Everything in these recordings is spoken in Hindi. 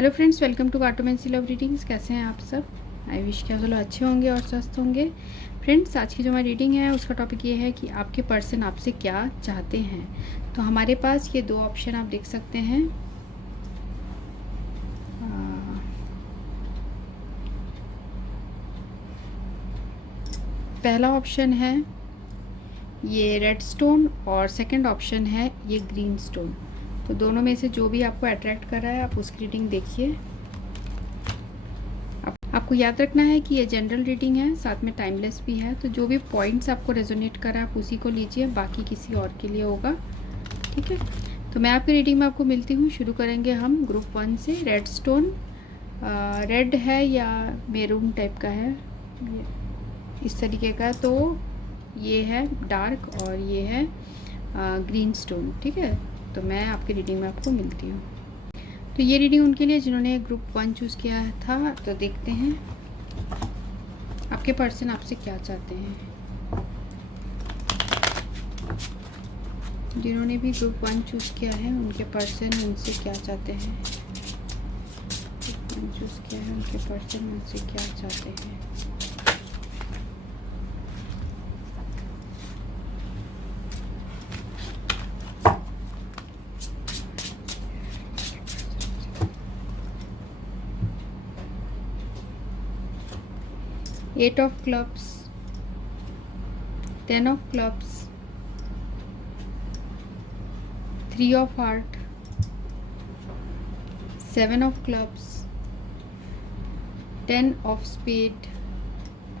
Hello friends, welcome to cartomancy love readings. कैसे हैं आप सब? आई विश क्या चलो अच्छे होंगे और स्वस्थ होंगे। फ्रेंड्स, आज की जो हमारी रीडिंग है उसका टॉपिक ये है कि आपके पर्सन आपसे क्या चाहते हैं। तो हमारे पास ये दो ऑप्शन आप देख सकते हैं। पहला ऑप्शन है ये रेड स्टोन और सेकंड ऑप्शन है ये ग्रीन स्टोन। तो दोनों में से जो भी आपको अट्रैक्ट कर रहा है आप उसकी रीडिंग देखिए। आपको याद रखना है कि ये जनरल रीडिंग है, साथ में टाइमलेस भी है। तो जो भी पॉइंट्स आपको रेजोनेट करा आप उसी को लीजिए, बाकी किसी और के लिए होगा। ठीक है, तो मैं आपकी रीडिंग में आपको मिलती हूँ। शुरू करेंगे हम ग्रुप 1 से। रेड स्टोन रेड है या मेरून टाइप का है, इस तरीके का। तो ये है डार्क और ये है ग्रीन स्टोन। ठीक है, तो मैं आपकी रीडिंग में आपको मिलती हूँ। तो ये रीडिंग उनके लिए जिन्होंने ग्रुप 1 चूज़ किया था। तो देखते हैं आपके पर्सन आपसे क्या चाहते हैं। जिन्होंने भी ग्रुप 1 चूज़ किया है उनके पर्सन उनसे क्या चाहते हैं। ग्रुप 1 चूज़ किया है उनके पर्सन उनसे क्या चाहते हैं। Eight of clubs, 10 of clubs, 3 of heart, 7 of clubs, 10 of spade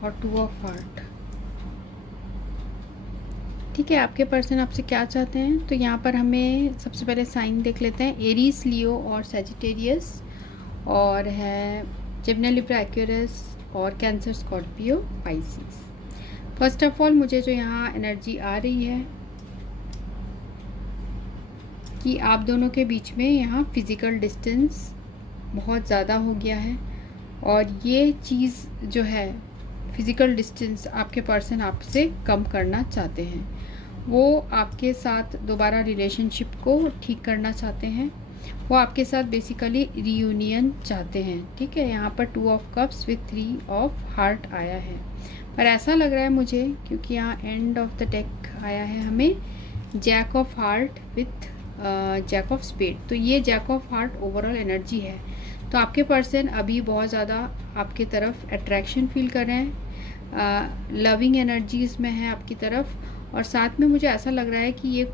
और 2 ऑफ हार्ट। ठीक है, आपके पर्सन आपसे क्या चाहते हैं। तो यहाँ पर हमें सबसे पहले साइन देख लेते हैं। एरीज, लियो और सैजिटेरियस, और है जिम्ना, लिब्रा, एक्वेरियस और cancer, Scorpio, Pisces. First of all मुझे जो यहाँ एनर्जी आ रही है कि आप दोनों के बीच में यहाँ फिज़िकल डिस्टेंस बहुत ज़्यादा हो गया है, और ये चीज़ जो है फिज़िकल डिस्टेंस आपके पर्सन आपसे कम करना चाहते हैं। वो आपके साथ दोबारा रिलेशनशिप को ठीक करना चाहते हैं। वो आपके साथ बेसिकली रियूनियन चाहते हैं। ठीक है, यहाँ पर 2 of cups with 3 of heart आया है। पर ऐसा लग रहा है मुझे, क्योंकि यहाँ एंड ऑफ द डेक आया है हमें jack of heart with jack of spade. तो ये jack of heart overall energy है। तो आपके पर्सन अभी बहुत ज़्यादा आपकी तरफ अट्रैक्शन फील कर रहे हैं, लविंग एनर्जीज़ में है आपकी तरफ। और साथ में मुझे ऐसा लग रहा है कि ये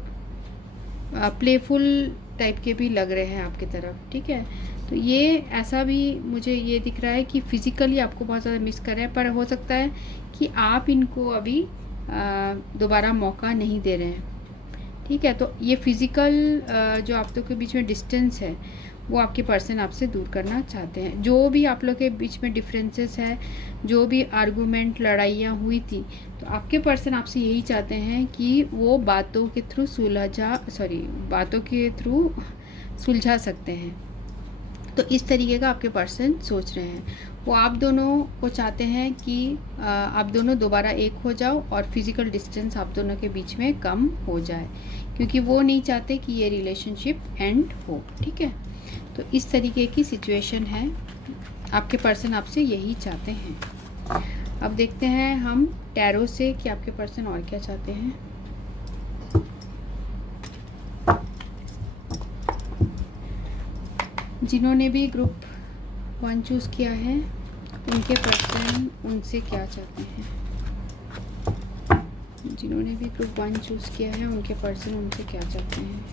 प्लेफुल टाइप के भी लग रहे हैं आपकी तरफ। ठीक है, तो ये ऐसा भी मुझे ये दिख रहा है कि फिज़िकली आपको बहुत ज़्यादा मिस कर रहे हैं, पर हो सकता है कि आप इनको अभी दोबारा मौका नहीं दे रहे हैं। ठीक है, तो ये फिज़िकल जो आप लोग के बीच में डिस्टेंस है वो आपके पर्सन आपसे दूर करना चाहते हैं। जो भी आप लोग के बीच में डिफरेंसेस है, जो भी आर्गूमेंट, लड़ाइयाँ हुई थी, तो आपके पर्सन आपसे यही चाहते हैं कि वो बातों के थ्रू सुलझा सकते हैं। तो इस तरीके का आपके पर्सन सोच रहे हैं। वो आप दोनों को चाहते हैं कि आप दोनों दोबारा एक हो जाओ और फिज़िकल डिस्टेंस आप दोनों के बीच में कम हो जाए, क्योंकि वो नहीं चाहते कि ये रिलेशनशिप एंड हो। ठीक है, तो इस तरीके की सिचुएशन है। आपके पर्सन आपसे यही चाहते हैं। अब देखते हैं हम टैरो से कि आपके पर्सन और क्या चाहते हैं। जिन्होंने भी ग्रुप 1 चूज़ किया है उनके पर्सन उनसे क्या चाहते हैं। जिन्होंने भी ग्रुप 1 चूज़ किया है उनके पर्सन उनसे क्या चाहते हैं।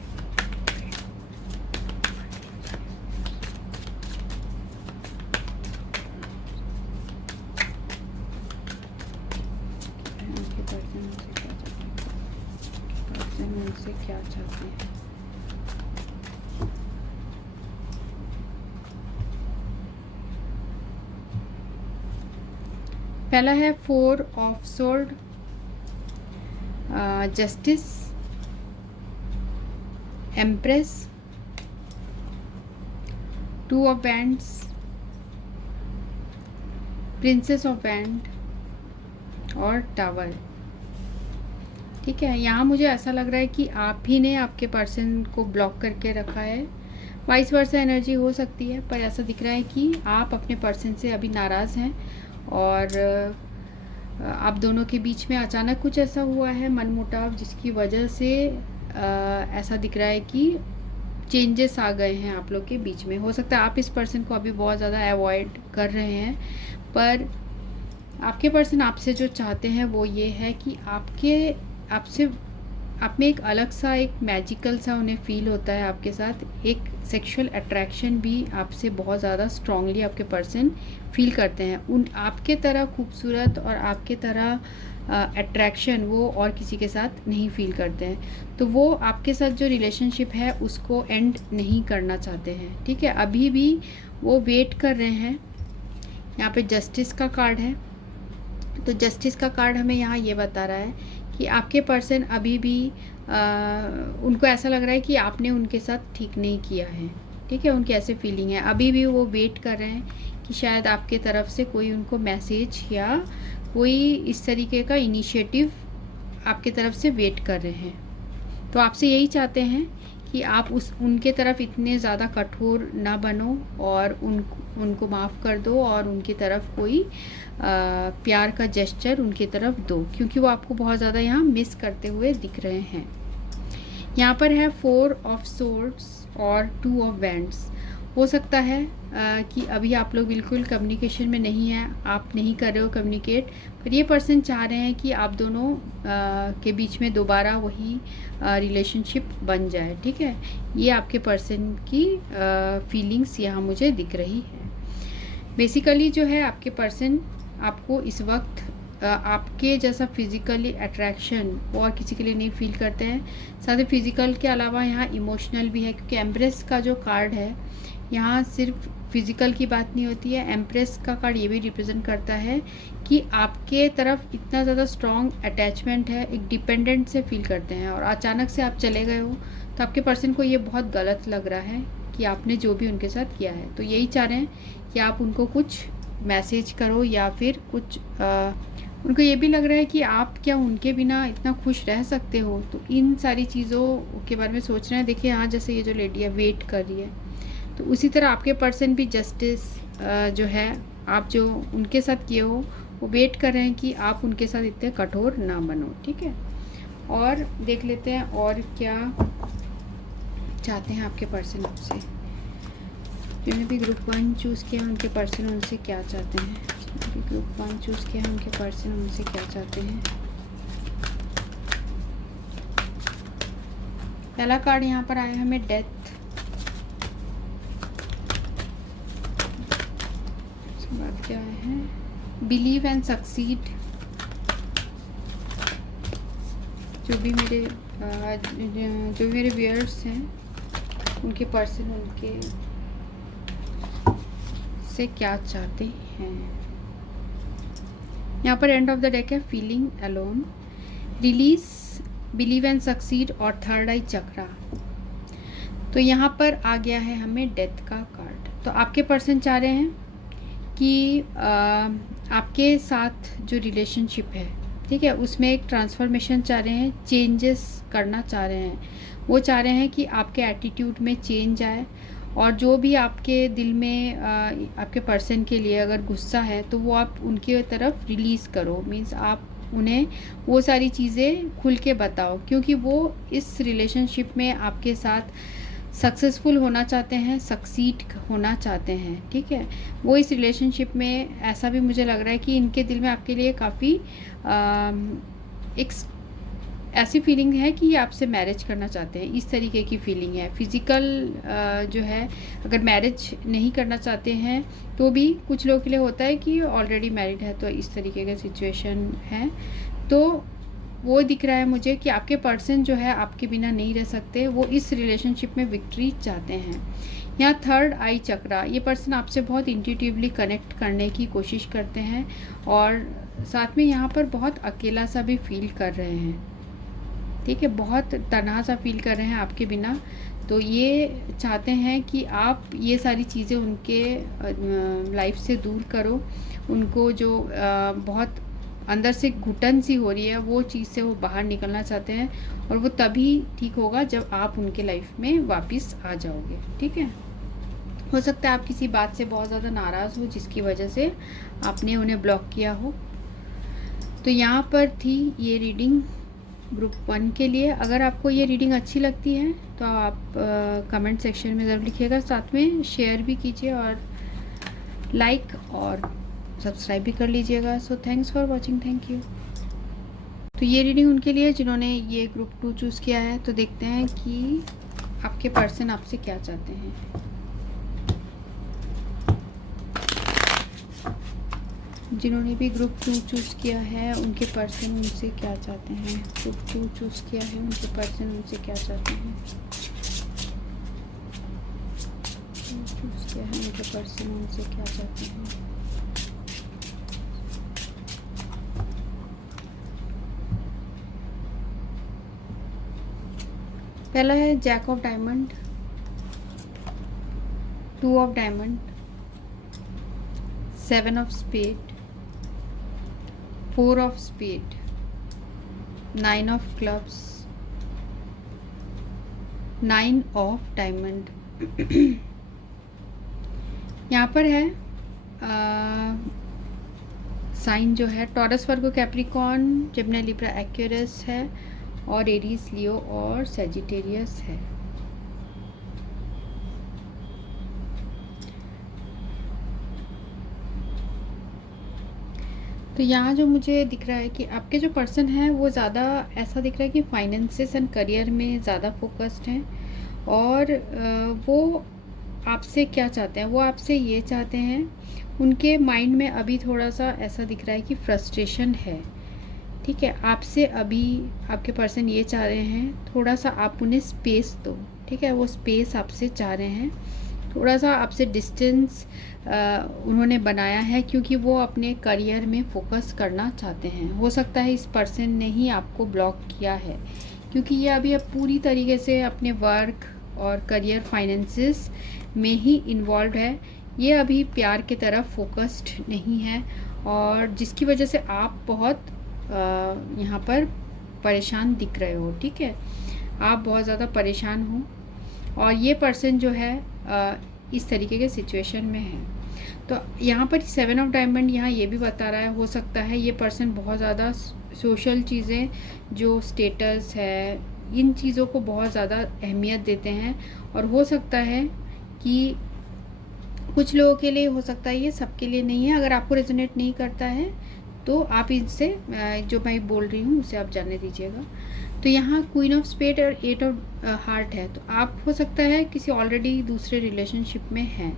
उनसे क्या चाहते हैं। पहला है 4 of sword, justice, empress, 2 of wands, princess of wand और टावर। ठीक है, यहाँ मुझे ऐसा लग रहा है कि आप ही ने आपके पर्सन को ब्लॉक करके रखा है, वाइस वर्सा एनर्जी हो सकती है, पर ऐसा दिख रहा है कि आप अपने पर्सन से अभी नाराज़ हैं और आप दोनों के बीच में अचानक कुछ ऐसा हुआ है मनमुटाव, जिसकी वजह से ऐसा दिख रहा है कि चेंजेस आ गए हैं आप लोग के बीच में। हो सकता है आप इस पर्सन को अभी बहुत ज़्यादा अवॉइड कर रहे हैं, पर आपके पर्सन आपसे जो चाहते हैं वो ये है कि आपसे आप में एक अलग सा, एक मैजिकल सा उन्हें फील होता है आपके साथ। एक सेक्सुअल अट्रैक्शन भी आपसे बहुत ज़्यादा स्ट्रांगली आपके पर्सन फील करते हैं। उन आपके तरह खूबसूरत और आपके तरह अट्रैक्शन वो और किसी के साथ नहीं फील करते हैं। तो वो आपके साथ जो रिलेशनशिप है उसको एंड नहीं करना चाहते हैं, ठीक है। अभी भी वो वेट कर रहे हैं। यहाँ पे जस्टिस का कार्ड है, तो जस्टिस का कार्ड हमें यहाँ ये बता रहा है कि आपके पर्सन अभी भी उनको ऐसा लग रहा है कि आपने उनके साथ ठीक नहीं किया है, ठीक है। उनकी ऐसे फीलिंग है, अभी भी वो वेट कर रहे हैं कि शायद आपके तरफ से कोई उनको मैसेज या कोई इस तरीके का इनिशिएटिव आपके तरफ से वेट कर रहे हैं। तो आपसे यही चाहते हैं कि आप उनके तरफ इतने ज़्यादा कठोर ना बनो और उनको माफ़ कर दो और उनकी तरफ कोई प्यार का जेस्चर उनकी तरफ दो, क्योंकि वो आपको बहुत ज़्यादा यहाँ मिस करते हुए दिख रहे हैं। यहाँ पर है 4 ऑफ सोर्ड्स और 2 ऑफ वैंड्स। हो सकता है कि अभी आप लोग बिल्कुल कम्युनिकेशन में नहीं हैं, आप नहीं कर रहे हो कम्युनिकेट, पर ये पर्सन चाह रहे हैं कि आप दोनों के बीच में दोबारा वही रिलेशनशिप बन जाए, ठीक है। ये आपके पर्सन की फीलिंग्स यहाँ मुझे दिख रही है। बेसिकली जो है आपके पर्सन आपको इस वक्त आपके जैसा फिज़िकली अट्रैक्शन और किसी के लिए नहीं फील करते हैं। साथ ही फिज़िकल के अलावा यहाँ इमोशनल भी है, क्योंकि एम्प्रेस का जो कार्ड है यहाँ सिर्फ फिज़िकल की बात नहीं होती है। एम्प्रेस का कार्ड ये भी रिप्रेजेंट करता है कि आपके तरफ इतना ज़्यादा स्ट्रॉन्ग अटैचमेंट है, एक डिपेंडेंट से फील करते हैं, और अचानक से आप चले गए हो तो आपके पर्सन को ये बहुत गलत लग रहा है कि आपने जो भी उनके साथ किया है। तो यही चाह रहे हैं कि आप उनको कुछ मैसेज करो या फिर कुछ उनको ये भी लग रहा है कि आप क्या उनके बिना इतना खुश रह सकते हो। तो इन सारी चीज़ों के बारे में सोच रहे हैं। देखिए यहाँ जैसे ये जो लेडी है वेट कर रही है, तो उसी तरह आपके पर्सन भी जस्टिस जो है आप जो उनके साथ किए हो वो वेट कर रहे हैं कि आप उनके साथ इतने कठोर ना बनो, ठीक है। और देख लेते हैं और क्या चाहते हैं आपके पर्सन आपसे। जिन्होंने भी ग्रुप 1 चूज़ किया उनके पर्सन उनसे क्या चाहते हैं। जिन्होंने भी ग्रुप 1 चूज़ किया उनके पर्सन उनसे क्या चाहते हैं। पहला कार्ड यहाँ पर आया हमें डेथ। उसके बाद क्या आया है बिलीव एंड सक्सीड। जो भी मेरे व्यूअर्स हैं उनके पर्सन उनके से क्या चाहते हैं। यहाँ पर एंड ऑफ द डेक है feeling alone, release, believe and succeed और थर्ड आई चक्रा। तो यहाँ पर आ गया है हमें डेथ का कार्ड। तो आपके पर्सन चाह रहे हैं कि आपके साथ जो रिलेशनशिप है, ठीक है, उसमें एक ट्रांसफॉर्मेशन चाह रहे हैं, चेंजेस करना चाह रहे हैं। वो चाह रहे हैं कि आपके एटीट्यूड में चेंज आए, और जो भी आपके दिल में आपके पर्सन के लिए अगर गुस्सा है तो वो आप उनके तरफ रिलीज़ करो। मीन्स आप उन्हें वो सारी चीज़ें खुल के बताओ, क्योंकि वो इस रिलेशनशिप में आपके साथ सक्सेसफुल होना चाहते हैं, सक्सीड होना चाहते हैं, ठीक है। वो इस रिलेशनशिप में ऐसा भी मुझे लग रहा है कि इनके दिल में आपके लिए काफ़ी एक ऐसी फीलिंग है कि ये आपसे मैरिज करना चाहते हैं, इस तरीके की फीलिंग है। फिज़िकल जो है अगर मैरिज नहीं करना चाहते हैं तो भी कुछ लोगों के लिए होता है कि ऑलरेडी मैरिड है, तो इस तरीके का सिचुएशन है। तो वो दिख रहा है मुझे कि आपके पर्सन जो है आपके बिना नहीं रह सकते, वो इस रिलेशनशिप में विक्ट्री चाहते हैं। यहाँ थर्ड आई चक्रा, ये पर्सन आपसे बहुत इंट्यूटिवली कनेक्ट करने की कोशिश करते हैं, और साथ में यहाँ पर बहुत अकेला सा भी फील कर रहे हैं, ठीक है, बहुत तन्हा सा फील कर रहे हैं आपके बिना। तो ये चाहते हैं कि आप ये सारी चीज़ें उनके लाइफ से दूर करो, उनको जो बहुत अंदर से घुटन सी हो रही है, वो चीज़ से वो बाहर निकलना चाहते हैं, और वो तभी ठीक होगा जब आप उनके लाइफ में वापस आ जाओगे। ठीक है, हो सकता है आप किसी बात से बहुत ज़्यादा नाराज़ हो जिसकी वजह से आपने उन्हें ब्लॉक किया हो। तो यहाँ पर थी ये रीडिंग ग्रुप 1 के लिए। अगर आपको ये रीडिंग अच्छी लगती है तो आप कमेंट सेक्शन में ज़रूर लिखिएगा, साथ में शेयर भी कीजिए और लाइक और सब्सक्राइब भी कर लीजिएगा। So thanks for watching, thank you. तो ये रीडिंग उनके लिए जिन्होंने ये ग्रुप 2 चूज़ किया है। तो देखते हैं कि आपके पर्सन आपसे क्या चाहते हैं। जिन्होंने भी ग्रुप 2 चूज़ किया है उनके पर्सन उनसे क्या चाहते हैं। ग्रुप 2 चूज़ किया है उनके पर्सन उनसे क्या चाहते हैं। चूज़ किया है उनके पर्सन उनसे क्या चाहते हैं। पहला है jack of diamond, 2 of diamond, 7 of spade, 4 of spade, 9 of clubs, 9 of diamond. यहाँ पर है साइन जो है Taurus, Virgo, Capricorn, Gemini, Libra, Aquarius है, और एरीज, लियो और सैजिटेरियस है। तो यहाँ जो मुझे दिख रहा है कि आपके जो पर्सन है वो ज़्यादा ऐसा दिख रहा है कि फाइनेंसेस एंड करियर में ज़्यादा फोकस्ड हैं, और वो आपसे क्या चाहते हैं, वो आपसे ये चाहते हैं, उनके माइंड में अभी थोड़ा सा ऐसा दिख रहा है कि फ्रस्ट्रेशन है। ठीक है, आपसे अभी आपके पर्सन ये चाह रहे हैं थोड़ा सा आप उन्हें स्पेस दो। ठीक है, वो स्पेस आपसे चाह रहे हैं, थोड़ा सा आपसे डिस्टेंस उन्होंने बनाया है क्योंकि वो अपने करियर में फोकस करना चाहते हैं। हो सकता है इस पर्सन ने ही आपको ब्लॉक किया है क्योंकि ये अभी अब पूरी तरीके से अपने वर्क और करियर फाइनेंसेस में ही इन्वॉल्व है। ये अभी प्यार की तरफ फोकस्ड नहीं है, और जिसकी वजह से आप बहुत यहाँ पर परेशान दिख रहे हो। ठीक है, आप बहुत ज़्यादा परेशान हो, और ये पर्सन जो है इस तरीके के सिचुएशन में है। तो यहाँ पर 7 ऑफ डायमंड यहाँ ये भी बता रहा है, हो सकता है ये पर्सन बहुत ज़्यादा सोशल चीज़ें, जो स्टेटस है, इन चीज़ों को बहुत ज़्यादा अहमियत देते हैं, और हो सकता है कि कुछ लोगों के लिए हो सकता है, ये सबके लिए नहीं है। अगर आपको रेजोनेट नहीं करता है तो आप इनसे जो मैं बोल रही हूँ उसे आप जानने दीजिएगा। तो यहाँ क्वीन ऑफ स्पेड और 8 ऑफ हार्ट है, तो आप हो सकता है किसी ऑलरेडी दूसरे रिलेशनशिप में हैं।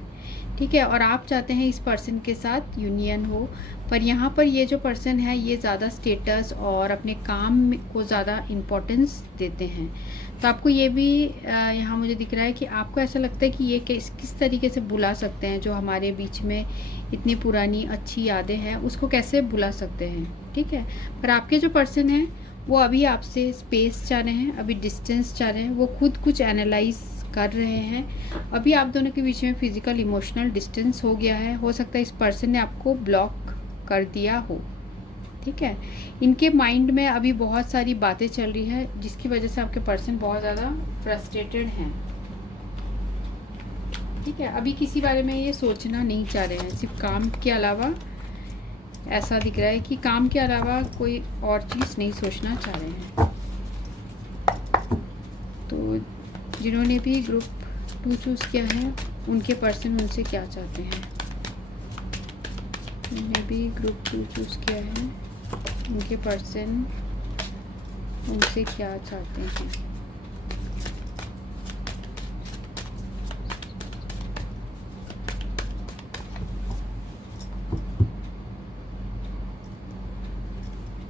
ठीक है, और आप चाहते हैं इस पर्सन के साथ यूनियन हो, पर यहाँ पर ये जो पर्सन है ये ज़्यादा स्टेटस और अपने काम को ज़्यादा इम्पोर्टेंस देते हैं। तो आपको ये भी यहाँ मुझे दिख रहा है कि आपको ऐसा लगता है कि ये किस तरीके से भुला सकते हैं, जो हमारे बीच में इतनी पुरानी अच्छी यादें हैं उसको कैसे भुला सकते हैं। ठीक है, पर आपके जो पर्सन हैं वो अभी आपसे स्पेस चाह रहे हैं, अभी डिस्टेंस चाह रहे हैं, वो खुद कुछ एनालाइज कर रहे हैं। अभी आप दोनों के बीच में फिजिकल इमोशनल डिस्टेंस हो गया है, हो सकता है इस पर्सन ने आपको ब्लॉक कर दिया हो। ठीक है, इनके माइंड में अभी बहुत सारी बातें चल रही है जिसकी वजह से आपके पर्सन बहुत ज़्यादा फ्रस्ट्रेटेड हैं। ठीक है, अभी किसी बारे में ये सोचना नहीं चाह रहे हैं, सिर्फ काम के अलावा ऐसा दिख रहा है कि काम के अलावा कोई और चीज़ नहीं सोचना चाह रहे हैं। तो जिन्होंने भी ग्रुप 2 चूज़ किया है उनके पर्सन उनसे क्या चाहते हैं। जिन्होंने भी ग्रुप 2 चूज़ किया है उनके पर्सन उनसे क्या चाहते हैं।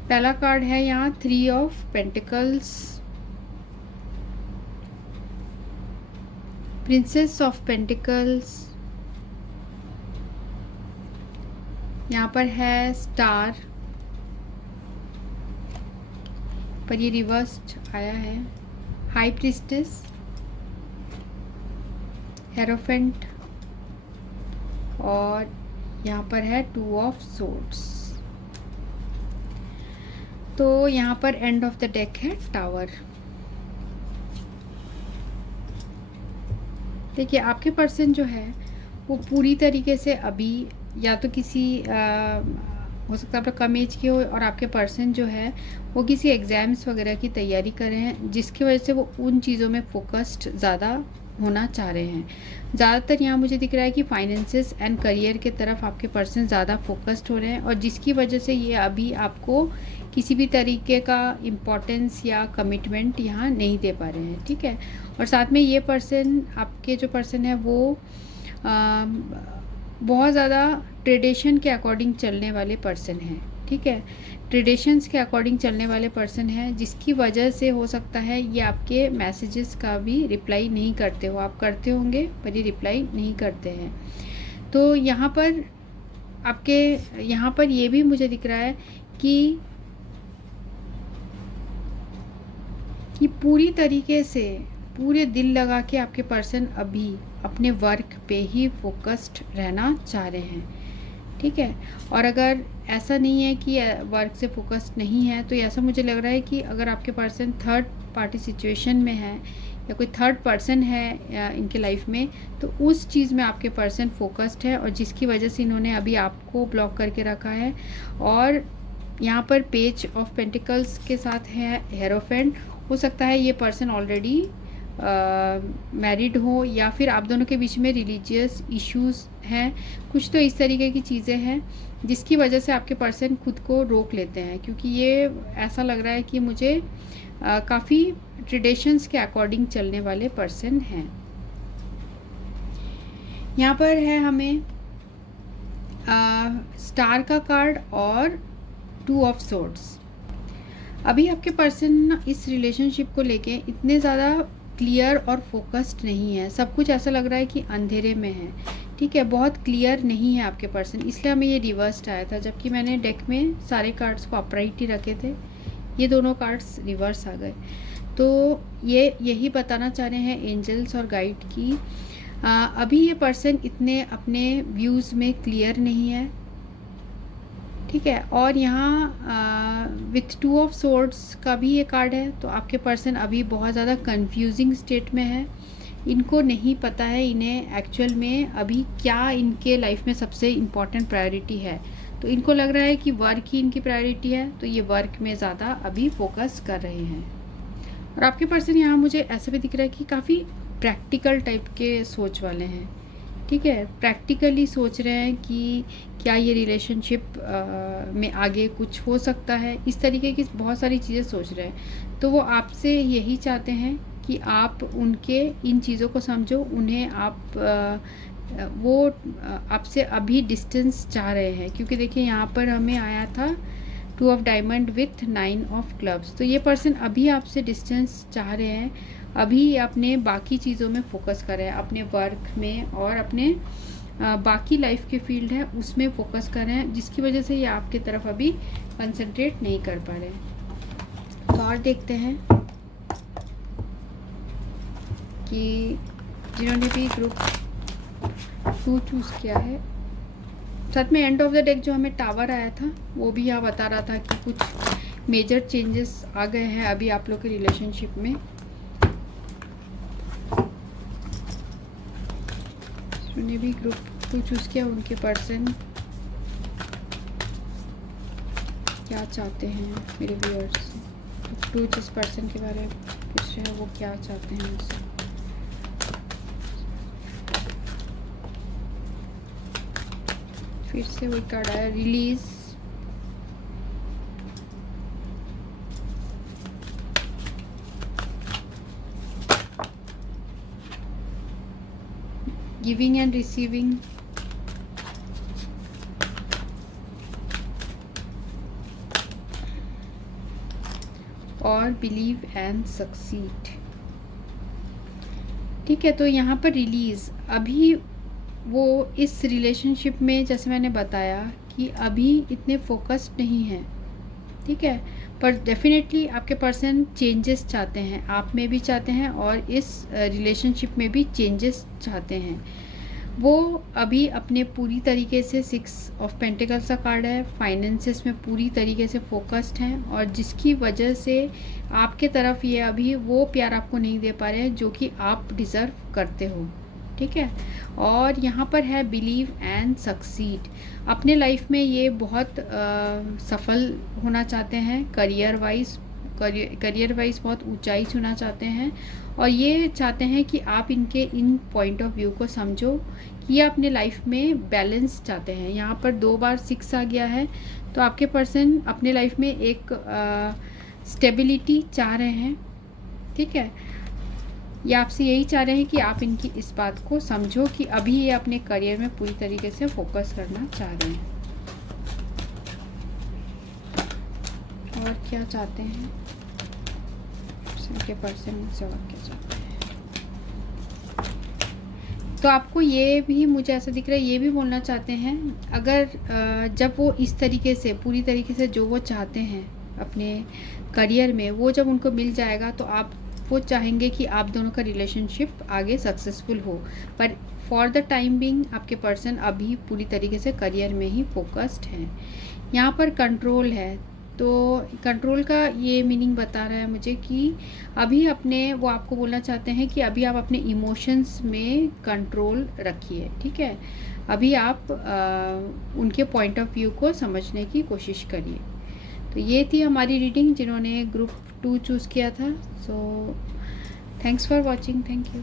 पहला कार्ड है यहाँ 3 of pentacles, princess of pentacles, यहाँ पर है स्टार, पर ये रिवर्स्ड आया है, हाई प्रिस्टेस, हेरोफेंट, और यहाँ पर है 2 ऑफ सोर्ड्स। तो यहाँ पर एंड ऑफ द डेक है टावर। देखिए आपके पर्सन जो है वो पूरी तरीके से अभी या तो किसी हो सकता है आप लोग कम एज के हो और आपके पर्सन जो है वो किसी एग्ज़ाम्स वगैरह की तैयारी कर रहे हैं, जिसकी वजह से वो उन चीज़ों में फोकस्ड ज़्यादा होना चाह रहे हैं। ज़्यादातर यहाँ मुझे दिख रहा है कि फाइनेंसेस एंड करियर के तरफ आपके पर्सन ज़्यादा फोकस्ड हो रहे हैं, और जिसकी वजह से ये अभी आपको किसी भी तरीके का इम्पोर्टेंस या कमिटमेंट यहाँ नहीं दे पा रहे हैं, ठीक है। और साथ में ये पर्सन, आपके जो पर्सन है वो बहुत ज़्यादा ट्रेडिशन के अकॉर्डिंग चलने वाले पर्सन हैं, ठीक है। ट्रेडिशंस के अकॉर्डिंग चलने वाले पर्सन हैं, जिसकी वजह से हो सकता है ये आपके मैसेजेस का भी रिप्लाई नहीं करते हो। आप करते होंगे पर ये रिप्लाई नहीं करते हैं। तो यहाँ पर आपके यहाँ पर ये भी मुझे दिख रहा है कि पूरी तरीके से पूरे दिल लगा के आपके पर्सन अभी अपने वर्क पे ही फोकस्ड रहना चाह रहे हैं, ठीक है। और अगर ऐसा नहीं है कि वर्क से फोकस्ड नहीं है, तो ऐसा मुझे लग रहा है कि अगर आपके पर्सन थर्ड पार्टी सिचुएशन में है या कोई थर्ड पर्सन है इनके लाइफ में, तो उस चीज़ में आपके पर्सन फोकस्ड है, और जिसकी वजह से इन्होंने अभी आपको ब्लॉक करके रखा है। और यहाँ पर पेज ऑफ पेंटिकल्स के साथ है हेरोफेंट। हो सकता है ये पर्सन ऑलरेडी मैरिड हो, या फिर आप दोनों के बीच में रिलीजियस इश्यूज़ हैं। कुछ तो इस तरीके की चीज़ें हैं जिसकी वजह से आपके पर्सन खुद को रोक लेते हैं, क्योंकि ये ऐसा लग रहा है कि मुझे काफ़ी ट्रेडिशंस के अकॉर्डिंग चलने वाले पर्सन हैं। यहाँ पर है हमें स्टार का कार्ड और 2 ऑफ सोर्ड्स। अभी आपके पर्सन इस रिलेशनशिप को लेके इतने ज़्यादा क्लियर और फोकस्ड नहीं है। सब कुछ ऐसा लग रहा है कि अंधेरे में है, ठीक है। बहुत क्लियर नहीं है आपके पर्सन, इसलिए हमें ये रिवर्स्ड आया था, जबकि मैंने डेक में सारे कार्ड्स को अपराइट ही रखे थे। ये दोनों कार्ड्स रिवर्स आ गए। तो ये यही बताना चाह रहे हैं एंजल्स और गाइड की अभी ये पर्सन इतने अपने व्यूज़ में क्लियर नहीं है, ठीक है। और यहाँ विथ 2 ऑफ सोर्ड्स का भी ये कार्ड है, तो आपके पर्सन अभी बहुत ज़्यादा कंफ्यूजिंग स्टेट में है। इनको नहीं पता है इन्हें एक्चुअल में अभी क्या इनके लाइफ में सबसे इम्पॉर्टेंट प्रायोरिटी है। तो इनको लग रहा है कि वर्क ही इनकी प्रायोरिटी है, तो ये वर्क में ज़्यादा अभी फोकस कर रहे हैं। और आपके पर्सन यहाँ मुझे ऐसा भी दिख रहा है कि काफ़ी प्रैक्टिकल टाइप के सोच वाले हैं, ठीक है। प्रैक्टिकली सोच रहे हैं कि क्या ये रिलेशनशिप में आगे कुछ हो सकता है, इस तरीके की बहुत सारी चीज़ें सोच रहे हैं। तो वो आपसे यही चाहते हैं कि आप उनके इन चीज़ों को समझो, उन्हें वो आपसे अभी डिस्टेंस चाह रहे हैं। क्योंकि देखिए यहाँ पर हमें आया था 2 of diamond with 9 of clubs. तो ये पर्सन अभी आपसे डिस्टेंस चाह रहे हैं, अभी अपने बाकी चीज़ों में फोकस कर रहे हैं, अपने वर्क में और अपने बाकी लाइफ के फील्ड है उसमें फोकस कर रहे हैं, जिसकी वजह से ये आपकी तरफ अभी कंसंट्रेट नहीं कर पा रहे हैं। तो और देखते हैं कि जिन्होंने भी ग्रुप 2 चूज़ किया है। साथ में एंड ऑफ द डेक जो हमें टावर आया था वो भी यहाँ बता रहा था कि कुछ मेजर चेंजेस आ गए हैं अभी आप लोग के रिलेशनशिप में। जिन्होंने भी ग्रुप 2 चूज़ किया उनके पर्सन क्या चाहते हैं मेरे व्यूअर्स। ग्रुप 2 जिस पर्सन के बारे में पूछ रहे हैं वो क्या चाहते हैं मुझसे। फिर से वही कार्ड आया, रिलीज, गिविंग एंड रिसीविंग, और बिलीव एंड सक्सीड, ठीक है। तो यहाँ पर रिलीज, अभी वो इस रिलेशनशिप में जैसे मैंने बताया कि अभी इतने फोकस्ड नहीं हैं, ठीक है। पर डेफिनेटली आपके पर्सन चेंजेस चाहते हैं, आप में भी चाहते हैं और इस रिलेशनशिप में भी चेंजेस चाहते हैं। वो अभी अपने पूरी तरीके से 6 ऑफ पेंटिकल्स का कार्ड है, फाइनेंसेस में पूरी तरीके से फोकस्ड हैं, और जिसकी वजह से आपके तरफ ये अभी वो प्यार आपको नहीं दे पा रहे हैं जो कि आप डिज़र्व करते हो, ठीक है। और यहाँ पर है बिलीव एंड सक्सीड। अपने लाइफ में ये बहुत सफल होना चाहते हैं, करियर वाइज बहुत ऊंचाई छूना चाहते हैं, और ये चाहते हैं कि आप इनके इन पॉइंट ऑफ व्यू को समझो कि ये अपने लाइफ में बैलेंस चाहते हैं। यहाँ पर 2 बार 6 आ गया है, तो आपके पर्सन अपने लाइफ में एक स्टेबिलिटी चाह रहे हैं, ठीक है। ये आपसे यही चाह रहे हैं कि आप इनकी इस बात को समझो कि अभी ये अपने करियर में पूरी तरीके से फोकस करना चाह रहे हैं। और क्या चाहते हैं इनके पर्सन से, और क्या चाहते हैं? तो आपको ये भी, मुझे ऐसा दिख रहा है, ये भी बोलना चाहते हैं, अगर जब वो इस तरीके से पूरी तरीके से जो वो चाहते हैं अपने करियर में, वो जब उनको मिल जाएगा तो आप वो चाहेंगे कि आप दोनों का रिलेशनशिप आगे सक्सेसफुल हो। पर फॉर द टाइम बिंग आपके पर्सन अभी पूरी तरीके से करियर में ही फोकस्ड हैं। यहाँ पर कंट्रोल है, तो कंट्रोल का ये मीनिंग बता रहा है मुझे कि अभी वो आपको बोलना चाहते हैं कि अभी आप अपने इमोशंस में कंट्रोल रखिए, ठीक है। अभी आप उनके पॉइंट ऑफ व्यू को समझने की कोशिश करिए। तो ये थी हमारी रीडिंग जिन्होंने ग्रुप 2 चूज़ किया था। So thanks for watching, thank you.